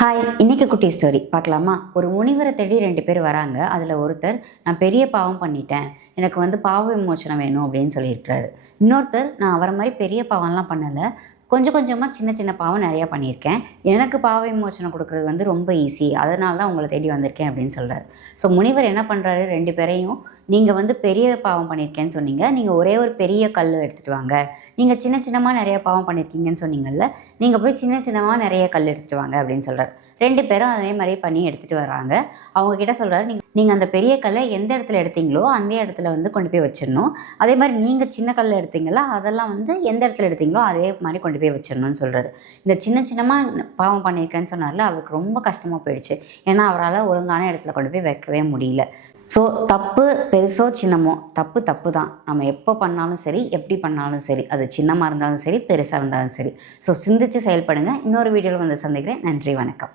Hi, இன்னைக்கு குட்டி story பார்க்கலாமா? ஒரு முனிவரை தேடி 2 பேர் வராங்க. அதில் ஒருத்தர், நான் பெரிய பாவம் பண்ணிட்டேன், எனக்கு பாவ விமோச்சனம் வேணும் அப்படின்னு சொல்லியிருக்கிறாரு. இன்னொருத்தர், நான் அவரை மாதிரி பெரிய பாவம்லாம் பண்ணலை, கொஞ்சம் கொஞ்சமாக சின்ன சின்ன பாவம் நிறையா பண்ணியிருக்கேன், எனக்கு பாவ விமோச்சனம் கொடுக்குறது ரொம்ப ஈஸி, அதனால தான் உங்களை தேடி வந்திருக்கேன் அப்படின்னு சொல்கிறார். ஸோ முனிவர் என்ன பண்ணுறாரு, 2 பேரையும், நீங்கள் பெரிய பாவம் பண்ணியிருக்கேன்னு சொன்னீங்க, நீங்கள் ஒரே ஒரு பெரிய கல் எடுத்துகிட்டு வாங்க. நீங்கள் சின்ன சின்னமாக நிறைய பாவம் பண்ணியிருக்கீங்கன்னு சொன்னீங்கல்ல, நீங்கள் போய் சின்ன சின்னமாக நிறைய கல் எடுத்துகிட்டு வாங்க அப்படின்னு சொல்கிறார். 2 பேரும் அதே மாதிரி பண்ணி எடுத்துகிட்டு வராங்க. அவங்கக்கிட்ட சொல்கிறாரு, நீங்கள் அந்த பெரிய கல்லை எந்த இடத்துல எடுத்தீங்களோ அந்த இடத்துல கொண்டு போய் வச்சிடணும். அதே மாதிரி நீங்கள் சின்ன கல்லை எடுத்தீங்களா, அதெல்லாம் எந்த இடத்துல எடுத்தீங்களோ அதே மாதிரி கொண்டு போய் வச்சிடணும்னு சொல்கிறாரு. இந்த சின்ன சின்னமாக பாவம் பண்ணியிருக்கேன்னு சொன்னார்ல, அவருக்கு ரொம்ப கஷ்டமாக போயிடுச்சு. ஏன்னா அவரால் ஒழுங்கான இடத்துல கொண்டு போய் வைக்கவே முடியல. ஸோ தப்பு பெருசோ சின்னமோ, தப்பு தான். நம்ம எப்போ பண்ணாலும் சரி, எப்படி பண்ணாலும் சரி, அது சின்னமாக இருந்தாலும் சரி, பெருசாக இருந்தாலும் சரி. ஸோ சிந்திச்சு செயல்படுங்க. இன்னொரு வீடியோவில் சந்திக்கிறேன். நன்றி, வணக்கம்.